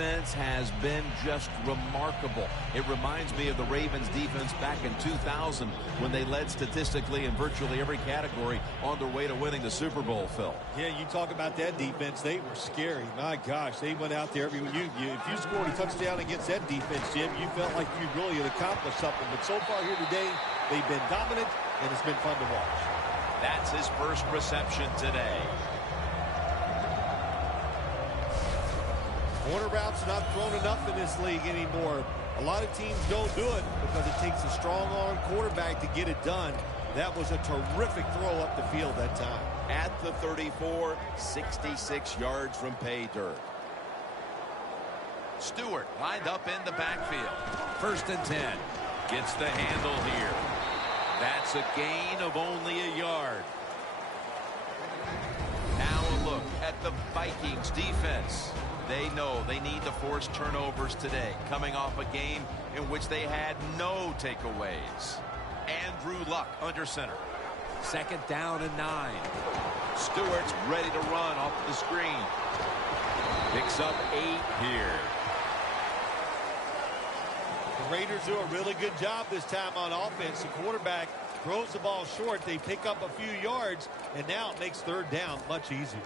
defense has been just remarkable. It reminds me of the Ravens defense back in 2000 when they led statistically in virtually every category on their way to winning the Super Bowl, Phil. Yeah, you talk about that defense. They were scary. My gosh, they went out there. If you scored a touchdown against that defense, Jim, you felt like you really had accomplished something. But so far here today, they've been dominant, and it's been fun to watch. That's his first reception today. Corner routes not thrown enough in this league anymore. A lot of teams don't do it because it takes a strong-arm quarterback to get it done. That was a terrific throw up the field that time. At the 34, 66 yards from pay dirt. Stewart lined up in the backfield. 1st and 10. Gets the handle here. That's a gain of only a yard. Now a look at the Vikings defense. They know they need to force turnovers today, coming off a game in which they had no takeaways. Andrew Luck under center. 2nd down and 9. Stewart's ready to run off the screen. Picks up 8 here. The Raiders do a really good job this time on offense. The quarterback throws the ball short. They pick up a few yards, and now it makes 3rd down much easier.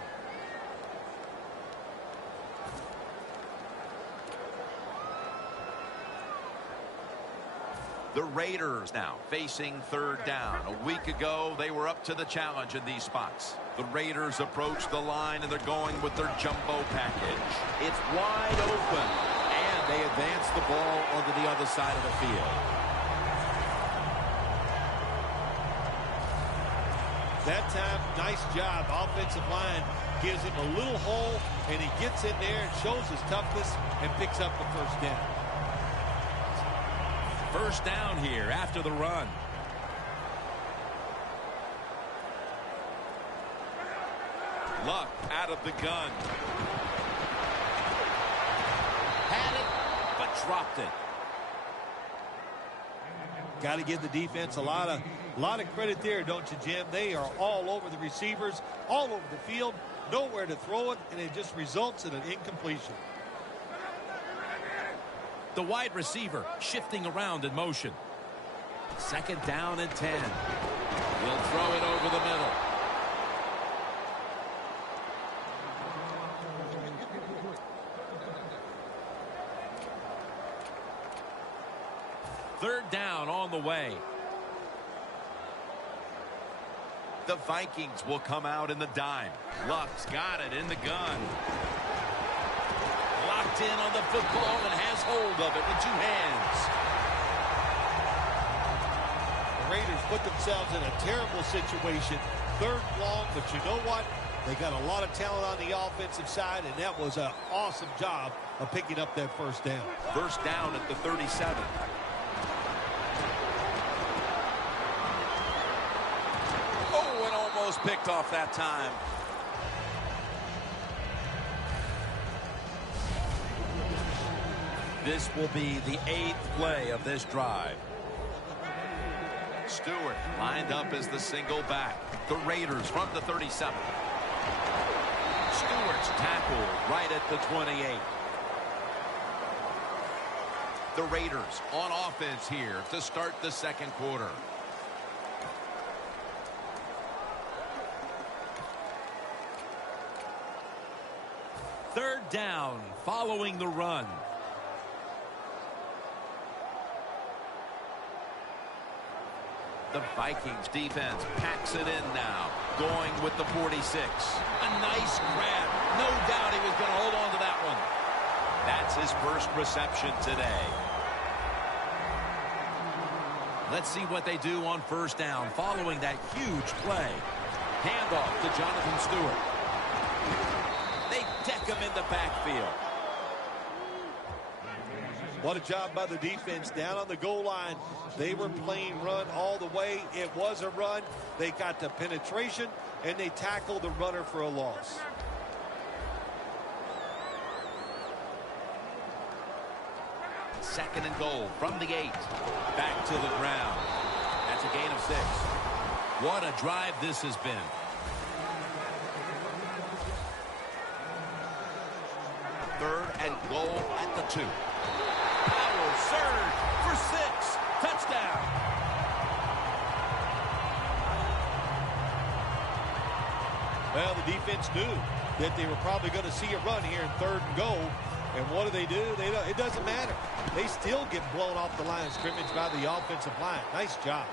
The Raiders now facing 3rd down. A week ago, they were up to the challenge in these spots. The Raiders approach the line, and they're going with their jumbo package. It's wide open, and they advance the ball onto the other side of the field. That time, nice job. Offensive line gives him a little hole, and he gets in there and shows his toughness and picks up the 1st down. 1st down here after the run. Luck out of the gun. Had it, but dropped it. Got to give the defense a lot of credit there, don't you, Jim? They are all over the receivers, all over the field, nowhere to throw it, and it just results in an incompletion. The wide receiver shifting around in motion. 2nd down and 10. He'll throw it over the middle. Third down on the way. The Vikings will come out in the dime. Luck's got it in the gun. Locked in on the football and has hold of it with 2 hands. The Raiders put themselves in a terrible situation. 3rd long, but you know what? They got a lot of talent on the offensive side, and that was an awesome job of picking up that 1st down. 1st down at the 37. Oh, and almost picked off that time. This will be the 8th play of this drive. Stewart lined up as the single back. The Raiders from the 37. Stewart's tackled right at the 28. The Raiders on offense here to start the 2nd quarter. Third down following the run. The Vikings defense packs it in now, going with the 46. A nice grab. No doubt he was going to hold on to that one. That's his first reception today. Let's see what they do on 1st down following that huge play. Handoff to Jonathan Stewart. They deck him in the backfield. What a job by the defense down on the goal line. They were playing run all the way. It was a run. They got the penetration, and they tackled the runner for a loss. Second and goal from the 8. Back to the ground. That's a gain of 6. What a drive this has been. Third and goal 2. Power surge for 6. Touchdown. Well, the defense knew that they were probably going to see a run here in 3rd and goal. And what do? It doesn't matter. They still get blown off the line of scrimmage by the offensive line. Nice job.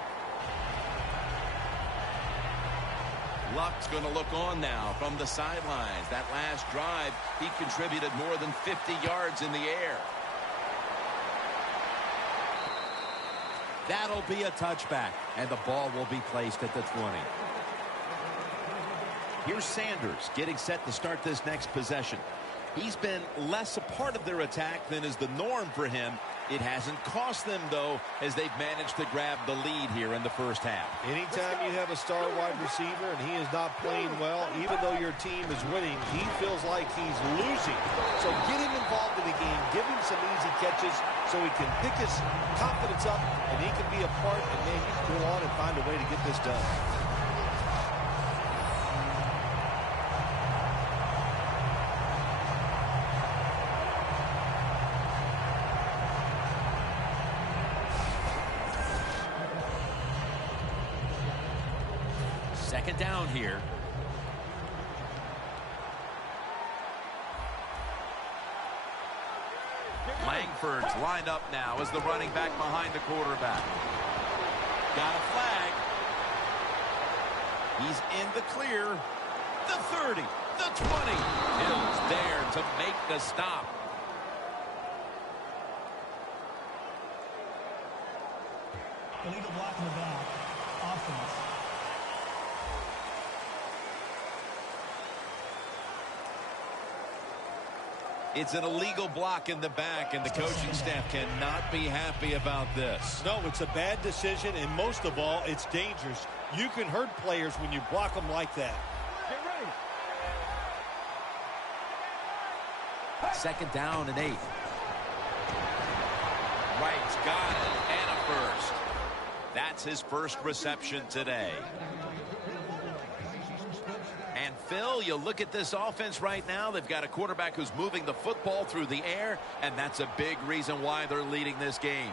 Luck's going to look on now from the sidelines. That last drive, he contributed more than 50 yards in the air. That'll be a touchback, and the ball will be placed at the 20. Here's Sanders getting set to start this next possession. He's been less a part of their attack than is the norm for him. It hasn't cost them, though, as they've managed to grab the lead here in the first half. Anytime you have a star wide receiver and he is not playing well, even though your team is winning, he feels like he's losing. So get him involved in the game. Give him some easy catches so he can pick his confidence up and he can be a part, and man, you can go on and find a way to get this done. Second down here. Langford's lined up now as the running back behind the quarterback. Got a flag. He's in the clear. The 30, the 20. Hill's there to make the stop. Illegal block in the back. Offense. It's an illegal block in the back, and the coaching staff cannot be happy about this. No, it's a bad decision, and most of all, it's dangerous. You can hurt players when you block them like that. Get ready. Second down and 8. Wright's got it, and a first. That's his first reception today. And Phil, you look at this offense right now, they've got a quarterback who's moving the football through the air, and that's a big reason why they're leading this game.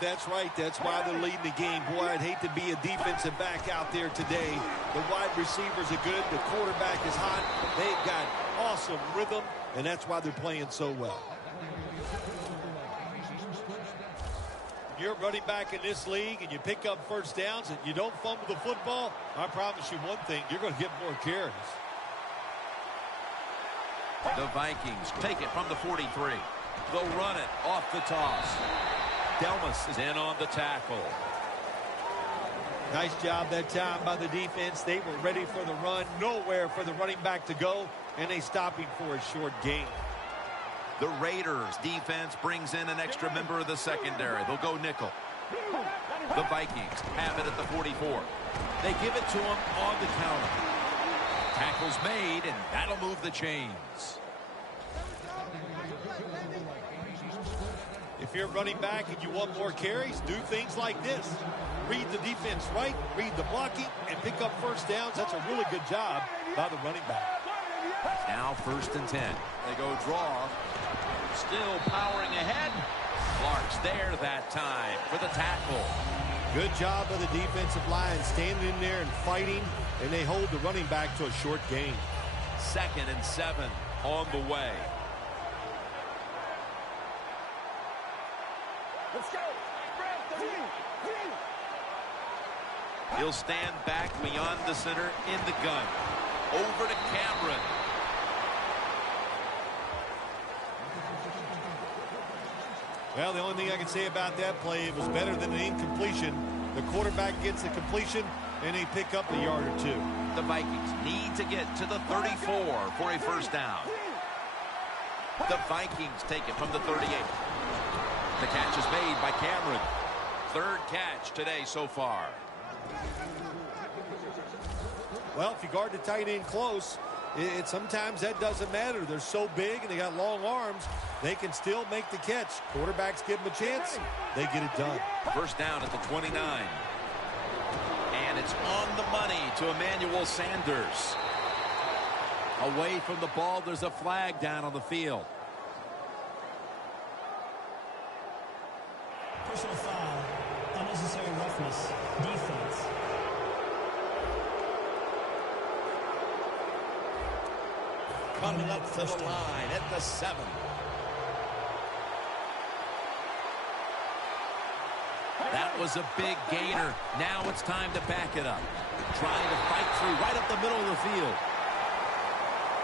That's right. That's why they're leading the game. Boy, I'd hate to be a defensive back out there today. The wide receivers are good. The quarterback is hot. They've got awesome rhythm, and that's why they're playing so well. You're running back in this league and you pick up first downs and you don't fumble the football, I promise you one thing, you're going to get more carries. The Vikings take it from the 43. They'll run it off the toss. Delmas is in on the tackle. Nice job that time by the defense. They were ready for the run, nowhere for the running back to go, and they stop him for a short gain. The Raiders defense brings in an extra member of the secondary. They'll go nickel. The Vikings have it at the 44. They give it to him on the counter. Tackle's made, and that'll move the chains. If you're running back and you want more carries, do things like this. Read the defense right, read the blocking, and pick up first downs. That's a really good job by the running back. Now 1st and 10. They go draw. Still powering ahead. Clark's there that time for the tackle. Good job of the defensive line standing in there and fighting, and they hold the running back to a short gain. 2nd and 7 on the way. Let's go. He'll stand back beyond the center in the gun. Over to Cameron. Well, the only thing I can say about that play, it was better than an incompletion. The quarterback gets the completion, and they pick up a yard or two. The Vikings need to get to the 34 for a first down. The Vikings take it from the 38. The catch is made by Cameron. 3rd catch today so far. Well, if you guard the tight end close, sometimes that doesn't matter. They're so big and they got long arms, they can still make the catch. Quarterbacks give them a chance, they get it done. First down at the 29. And it's on the money to Emmanuel Sanders. Away from the ball, there's a flag down on the field. Personal foul. Unnecessary roughness. Defense. Coming up to the line at the 7. That was a big gainer. Now it's time to back it up. Trying to fight through right up the middle of the field.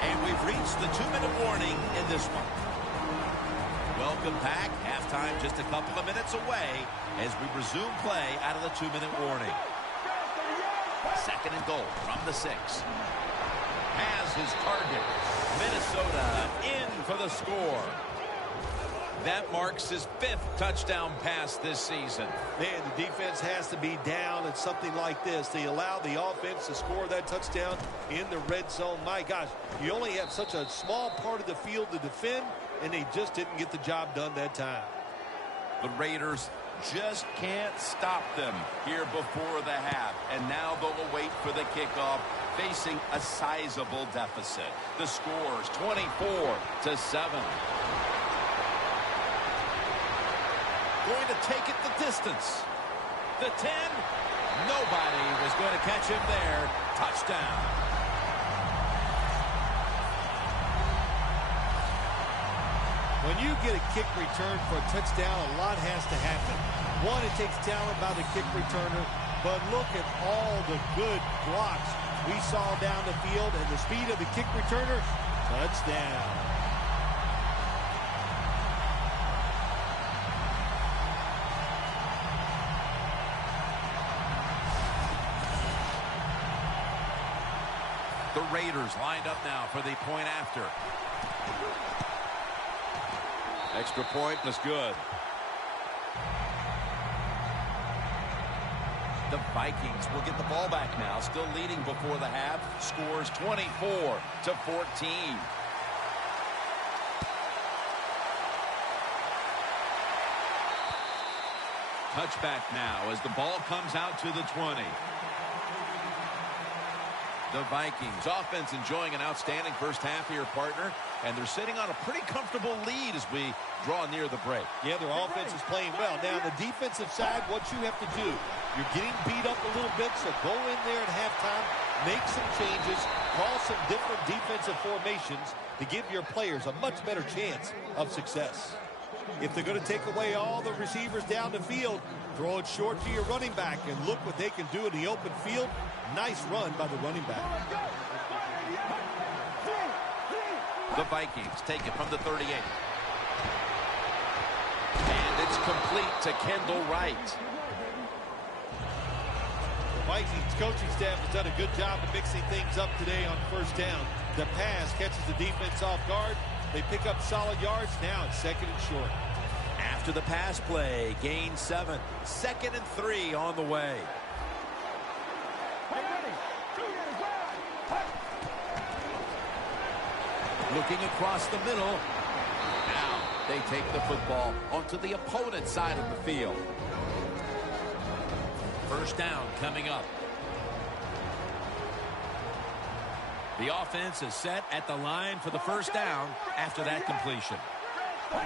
And we've reached the 2-minute warning in this one. Welcome back. Halftime just a couple of minutes away as we resume play out of the 2-minute warning. 2nd and goal from the 6. Has his target. Minnesota in for the score. That marks his 5th touchdown pass this season. Man, the defense has to be down at something like this. They allow the offense to score that touchdown in the red zone. My gosh, you only have such a small part of the field to defend, and they just didn't get the job done that time. The Raiders just can't stop them here before the half. And now they'll await for the kickoff, facing a sizable deficit. The score's 24-7. Going to take it the distance. The 10. Nobody was going to catch him there. Touchdown. When you get a kick return for a touchdown, a lot has to happen. One, it takes talent by the kick returner, but look at all the good blocks we saw down the field and the speed of the kick returner. Touchdown. The Raiders lined up now for the point after. Extra point was good. The Vikings will get the ball back now, still leading before the half. Scores 24-14. Touchback now as the ball comes out to the 20. The Vikings offense enjoying an outstanding first half here, partner, and they're sitting on a pretty comfortable lead as we draw near the break. Yeah, their offense is playing well. Now, on the defensive side, what you have to do, you're getting beat up a little bit, so go in there at halftime, make some changes, call some different defensive formations to give your players a much better chance of success. If they're going to take away all the receivers down the field, throw it short to your running back and look what they can do in the open field. Nice run by the running back. The Vikings take it from the 38. And it's complete to Kendall Wright. The Vikings coaching staff has done a good job of mixing things up today on first down. The pass catches the defense off guard. They pick up solid yards. Now it's 2nd and short. After the pass play, gain 7. 2nd and 3 on the way. Looking across the middle. Now they take the football onto the opponent's side of the field. First down coming up. The offense is set at the line for the first down after that completion.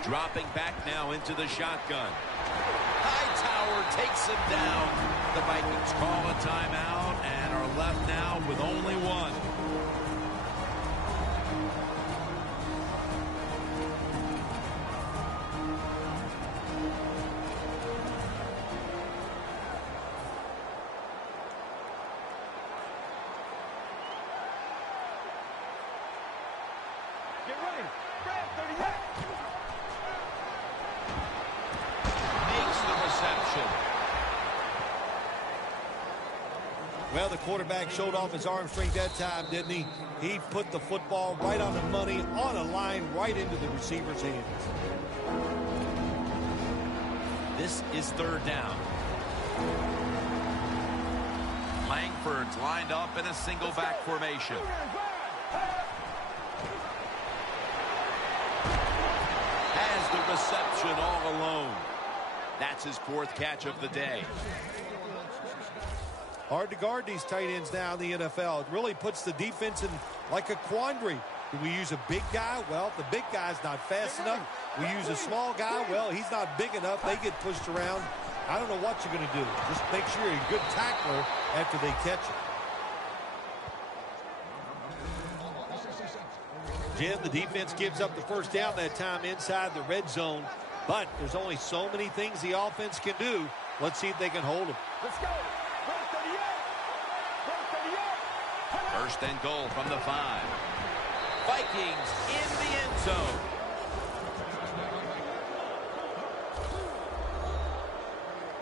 Dropping back now into the shotgun. Hightower takes him down. The Vikings call a timeout and are left now with only one. Get ready. Brad, 38. Makes the reception. Well, the quarterback showed off his arm strength that time, didn't he? He put the football right on the money, on a line, right into the receiver's hands. This is 3rd down. Langford's lined up in a single back formation. Has the reception all alone. That's his 4th catch of the day. Hard to guard these tight ends now in the NFL. It really puts the defense in like a quandary. Do we use a big guy? Well, the big guy's not fast enough. We use a small guy. Well, he's not big enough. They get pushed around. I don't know what you're going to do. Just make sure you're a good tackler after they catch it. Jim, the defense gives up the first down that time inside the red zone. But there's only so many things the offense can do. Let's see if they can hold them. Let's go. First and goal from the 5. Vikings in the end zone.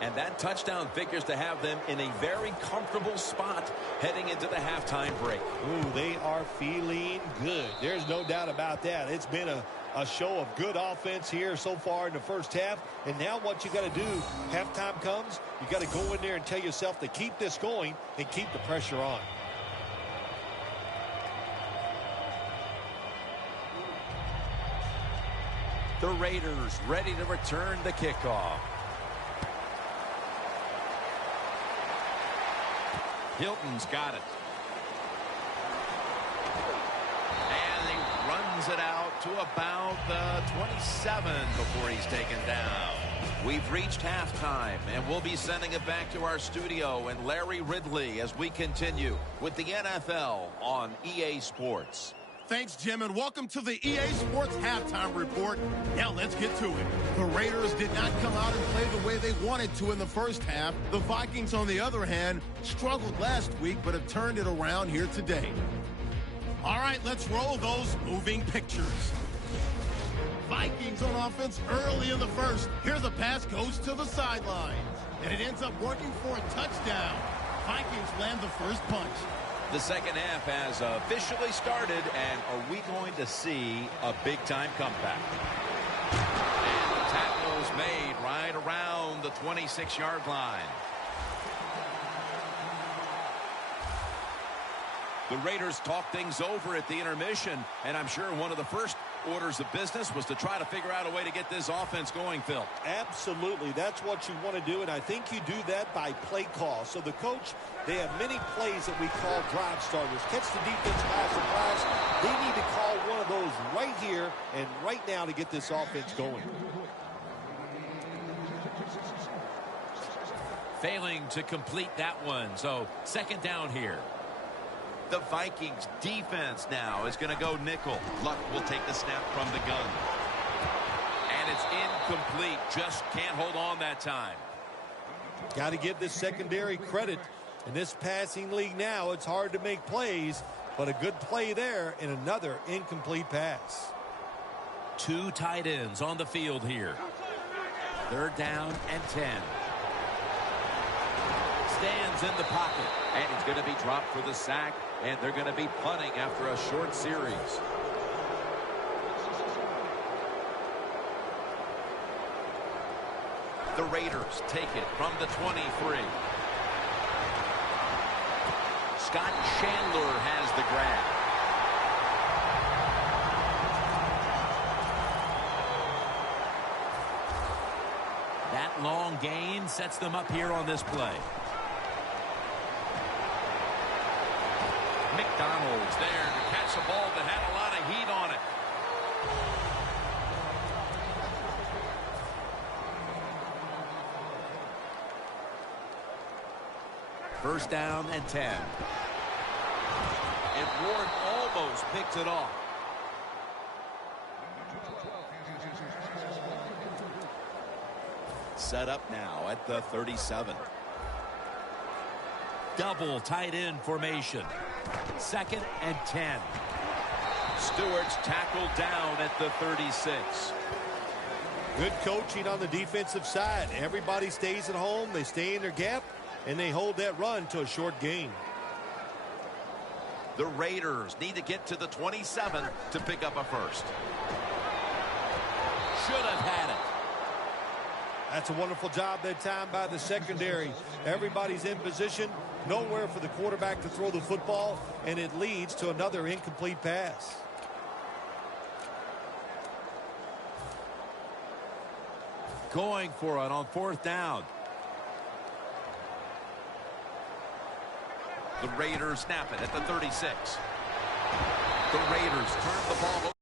And that touchdown figures to have them in a very comfortable spot heading into the halftime break. Ooh, they are feeling good. There's no doubt about that. It's been a show of good offense here so far in the first half. And now what you got to do, halftime comes, you got to go in there and tell yourself to keep this going and keep the pressure on. The Raiders ready to return the kickoff. Hilton's got it. And he runs it out to about the 27 before he's taken down. We've reached halftime, and we'll be sending it back to our studio and Larry Ridley as we continue with the NFL on EA Sports. Thanks, Jim, and welcome to the EA Sports Halftime Report. Now let's get to it. The Raiders did not come out and play the way they wanted to in the first half. The Vikings, on the other hand, struggled last week but have turned it around here today. All right, let's roll those moving pictures. Vikings on offense early in the first. Here's a pass, goes to the sidelines, and it ends up working for a touchdown. Vikings land the first punch. The second half has officially started, and are we going to see a big-time comeback? And the tackle's made right around the 26-yard line. The Raiders talk things over at the intermission, and I'm sure one of the first orders of business was to try to figure out a way to get this offense going, Phil. Absolutely. That's what you want to do, and I think you do that by play call. So the coach, they have many plays that we call drive starters. Catch the defense by surprise. They need to call one of those right here and right now to get this offense going. Failing to complete that one, so second down here. The Vikings defense now is going to go nickel. Luck will take the snap from the gun. And it's incomplete. Just can't hold on that time. Got to give this secondary credit. In this passing league now, it's hard to make plays, but a good play there and another incomplete pass. Two tight ends on the field here. Third down and 10. Stands in the pocket, and he's going to be dropped for the sack, and they're going to be punting after a short series. The Raiders take it from the 23. Scott Chandler has the grab. That long gain sets them up here on this play. McDonald's there to catch a ball that had a lot of heat on it. First down and 10. And Ward almost picked it off. Set up now at the 37. Double tight end formation. Second and 10. Stewart's tackled down at the 36. Good coaching on the defensive side. Everybody stays at home. They stay in their gap, and they hold that run to a short gain. The Raiders need to get to the 27 to pick up a first. Should have had it. That's a wonderful job that time by the secondary. Everybody's in position. Nowhere for the quarterback to throw the football, and it leads to another incomplete pass. Going for it on fourth down. The Raiders snap it at the 36. The Raiders turn the ball